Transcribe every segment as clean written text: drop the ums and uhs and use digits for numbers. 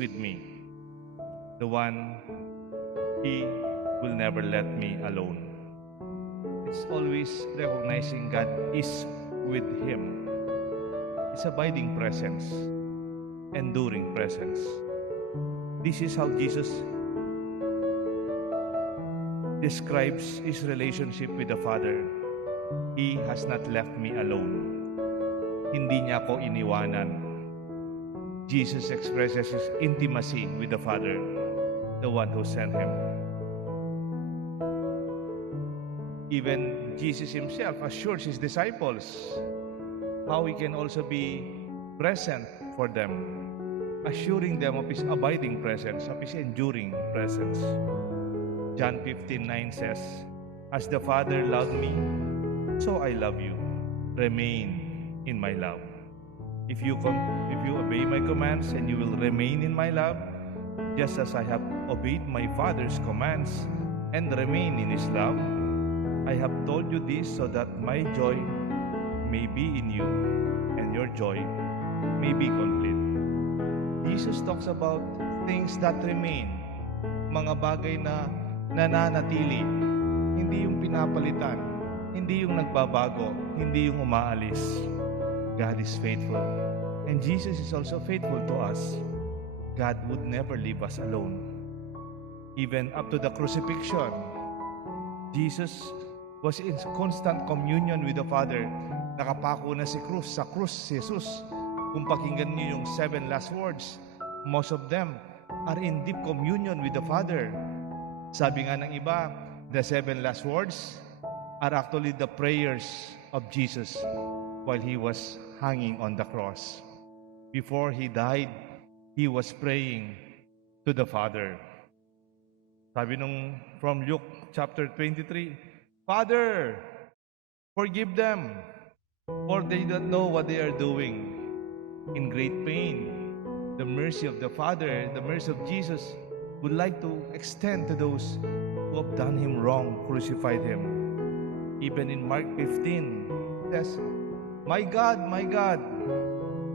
with me. The one, He will never let me alone. It's always recognizing God is with him. It's abiding presence, enduring presence. This is how Jesus describes his relationship with the Father. He has not left me alone. Hindi niya ako iniwanan. Jesus expresses his intimacy with the Father, the one who sent him. Even Jesus himself assures his disciples how he can also be present for them, assuring them of his abiding presence, of his enduring presence. John 15:9 says, "As the Father loved me, so I love you. Remain in my love. If you obey my commands, and you will remain in my love, just as I have obeyed my Father's commands and remain in his love. I have told you this so that my joy may be in you and your joy may be complete." Jesus talks about things that remain, mga bagay na nananatili, hindi yung pinapalitan, hindi yung nagbabago, hindi yung umaalis. God is faithful, and Jesus is also faithful to us. God would never leave us alone. Even up to the crucifixion, Jesus was in constant communion with the Father. Nakapako na sa krus si Jesus. Kung pakinggan niyo yung 7 last words, most of them are in deep communion with the Father. Sabi nga ng iba, the 7 last words are actually the prayers of Jesus while he was hanging on the cross. Before he died, he was praying to the Father. Sabi nung from Luke chapter 23, "Father, forgive them, for they don't know what they are doing." In great pain, the mercy of the Father, the mercy of Jesus, would like to extend to those who have done him wrong, crucified him. Even in Mark 15, it says, my God,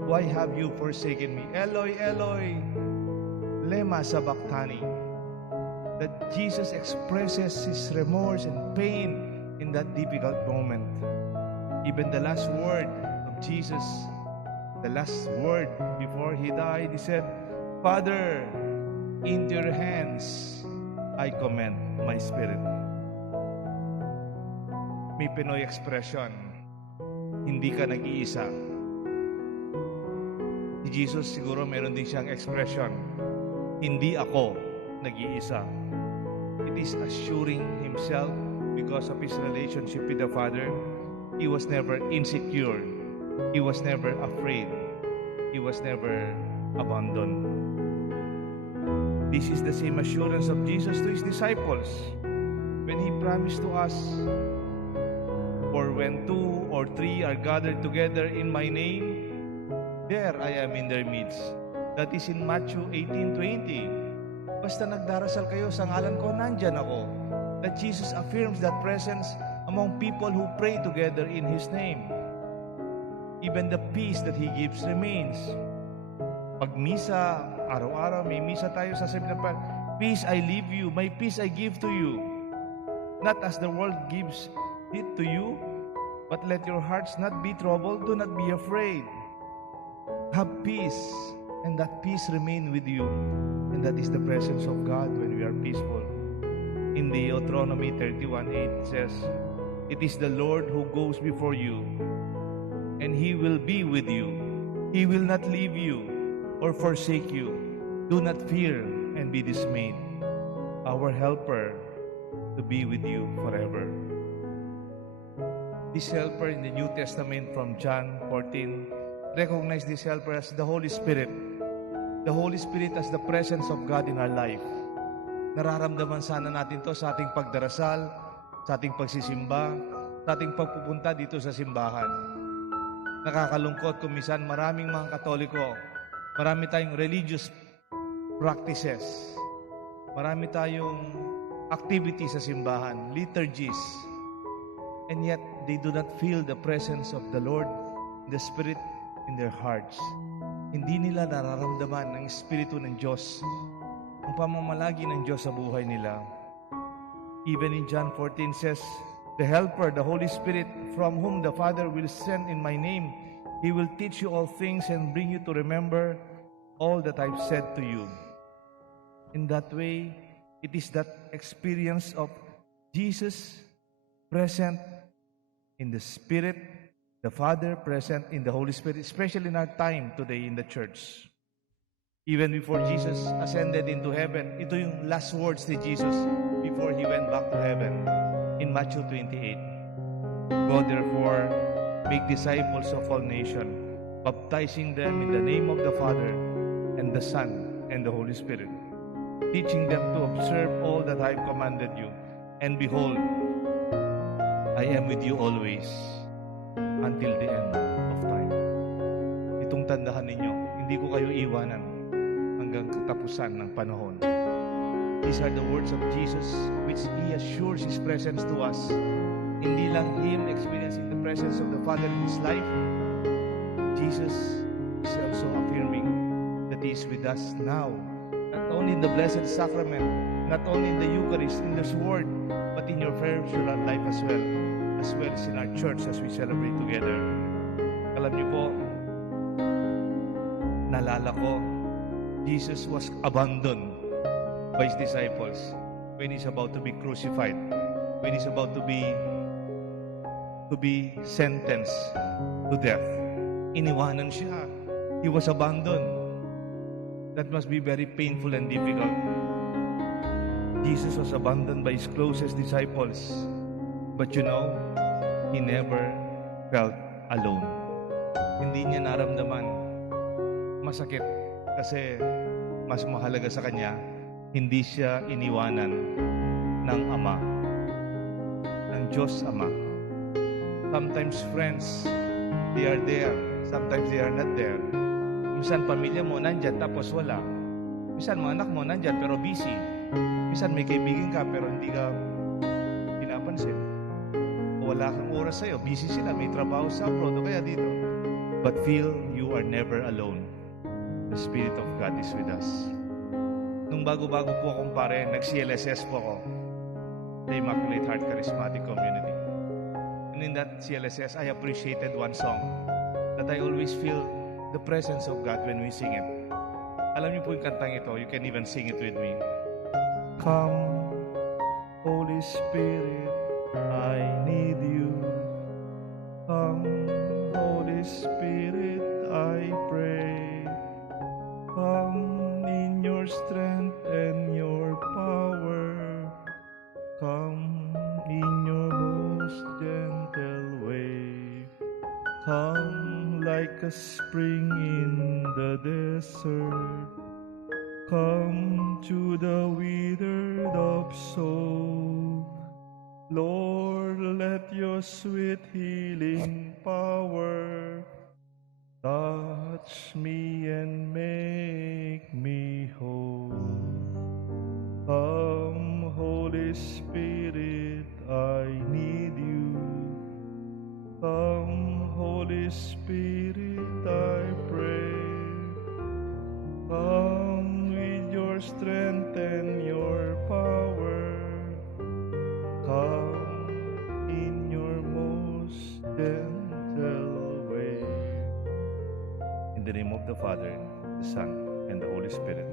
why have you forsaken me? Eloi, Eloi, lema sabachthani." That Jesus expresses his remorse and pain in that difficult moment. Even the last word of Jesus, the last word before he died, he said, "Father, into your hands I commend my spirit." May Pinoy expression, hindi ka nag-iisa. Si Jesus siguro meron din siyang expression, hindi ako nag-iisa. It is assuring himself because of his relationship with the Father. He was never insecure. He was never afraid. He was never abandoned. This is the same assurance of Jesus to his disciples when he promised to us, "For when 2 or 3 are gathered together in my name, there I am in their midst." That is in Matthew 18:20. Basta nagdarasal kayo sa ngalan ko, nandyan ako. That Jesus affirms that presence among people who pray together in his name. Even the peace that he gives remains. Pag misa, araw-araw may misa tayo, sasabihin na, "Peace I leave you, my peace I give to you. Not as the world gives it to you, but let your hearts not be troubled, do not be afraid." Have peace, and that peace remain with you. And that is the presence of God when we are peaceful. In Deuteronomy 31:8 says, "It is the Lord who goes before you, and he will be with you. He will not leave you or forsake you. Do not fear and be dismayed. Our helper to be with you forever." This helper in the New Testament from John 14, recognize this helper as the Holy Spirit. The Holy Spirit as the presence of God in our life. Nararamdaman sana natin to sa ating pagdarasal, sa ating pagsisimba, sa ating pagpupunta dito sa simbahan. Nakakalungkot kung minsan maraming mga Katoliko, marami tayong religious practices, marami tayong activities sa simbahan, liturgies, and yet they do not feel the presence of the Lord, the Spirit in their hearts. Hindi nila nararamdaman ang Espiritu ng Diyos, ang pamamalagi ng Diyos sa buhay nila. Even in John 14 says, "The Helper, the Holy Spirit, from whom the Father will send in my name, He will teach you all things and bring you to remember all that I've said to you." In that way, it is that experience of Jesus present in the Spirit, the Father present in the Holy Spirit, especially in our time today in the church. Even before Jesus ascended into heaven, ito yung last words ni Jesus before He went back to heaven in Matthew 28. "Go therefore, make disciples of all nations, baptizing them in the name of the Father and the Son and the Holy Spirit, teaching them to observe all that I have commanded you. And behold, I am with you always until the end of time." Itong tandahan ninyo, hindi ko kayo iwanan hanggang katapusan ng panahon. These are the words of Jesus which He assures His presence to us. Hindi lang Him experiencing the presence of the Father in His life. Jesus is also affirming that He is with us now, not only in the Blessed Sacrament, not only in the Eucharist, in this Word, but in your personal life as well as in our church as we celebrate together. Alam niyo po, naalala ko, Jesus was abandoned by His disciples when He's about to be crucified, when He's about to be sentenced to death. Iniwanan siya. He was abandoned. That must be very painful and difficult. Jesus was abandoned by His closest disciples. But you know, He never felt alone. Hindi niya naramdaman masakit kasi mas mahalaga sa Kanya, hindi siya iniwanan ng Ama, ng Diyos Ama. Sometimes friends, they are there. Sometimes they are not there. Minsan pamilya mo nandyan tapos wala. Minsan mga anak mo nandyan pero busy. Minsan may kaibigan ka pero hindi ka pinapansin. O wala kang oras sa'yo. Busy sila, may trabaho sa abroad o kaya dito. But feel you are never alone. The Spirit of God is with us. Nung bago-bago po akong pare, nag-CLSS po ako sa Immaculate Heart Charismatic Community. And in that CLSS, I appreciated one song that I always feel the presence of God when we sing it. Alam niyo po yung kantang ito, you can even sing it with me. Come, Holy Spirit, I need you. Come, Holy Spirit, I pray. Come in your strength and your power. Come in your most gentle way. Come like a spring in the desert. Come to the withered of soul. Lord, let your sweet healing power touch me and make me whole. Come, Holy Spirit, I need you. Come, Holy Spirit, I pray. Come with your strength and your power. Come in your most gentle way. In the name of the Father, the Son, and the Holy Spirit.